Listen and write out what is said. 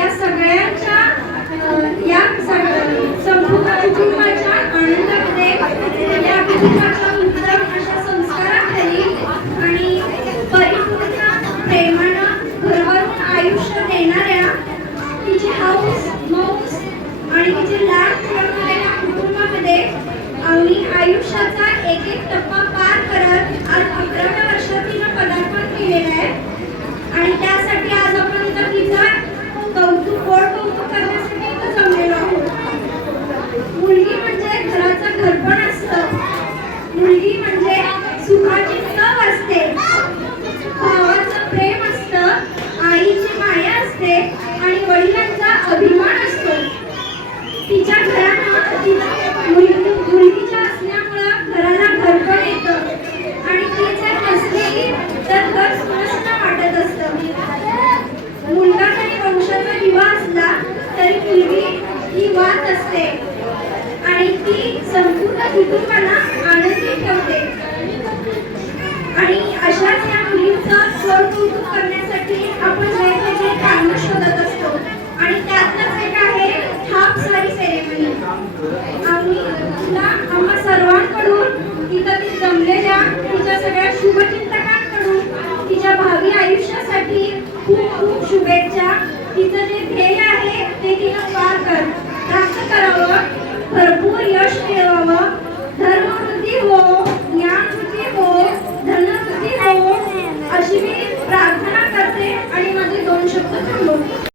या सगळ्यांच्या या संपूर्ण कुटुंबाच्या आनंदामध्ये या कुटुंबाच्या उत्तम अशा संस्काराखाली आणि परिपूर्ण प्रेमानं भरभरून आयुष्य देणाऱ्या तिची हौस मौस आणि तिचे लाड पुरवणाऱ्या कुटुंबामध्ये आम्ही आयुष्याचा एक एक टप्पा पार करत आज 11व्या वर्षात तिनं पदार्पण केलेलं आहे आणि त्यासाठी आज आपण इथं तिचं गोड कौतुक करण्यासाठी इथं जमलेलो आहोत। मुलगी म्हणजे घराचं घरपण असतं, मुलगी म्हणजे सुखाची चव असते, भावाचं प्रेम असतं, आईची माया असते आणि वडिलांचा अभिमान असतो। तिच्या घरानं मुलगीच्या असल्यामुळं घराला घरपण येतं आणि ती जर नसली तर घर सुन्न वाटत असतं। मुलगा जरी वंशाचा दिवा असला तरी मुलगी ही वात असते आणि ती संपूर्ण कुटुंबाला आनंदी ठेवते आणि अशाच या मुलीचं कौतुक करण्यासाठी आपण वेगवेगळे कारणं शोधत असतो आणि त्यातच एक आहे हाफ साडी सेरेमनी। आम्हा सर्वांकडून इथं ती जमलेल्या तिच्या सगळ्या शुभचिंतकांकडून तिच्या भावी आयुष्यासाठी खूप खूप शुभेच्छा। तिचं जे ध्येय आहे ते तिनं प्राप्त करावं, भरपूर यश मिळवावं, धर्मवृद्धी हो, ज्ञानवृद्धी हो, धनवृद्धी हो अशी मी प्रार्थना करते आणि माझे 2 शब्द थांबवते।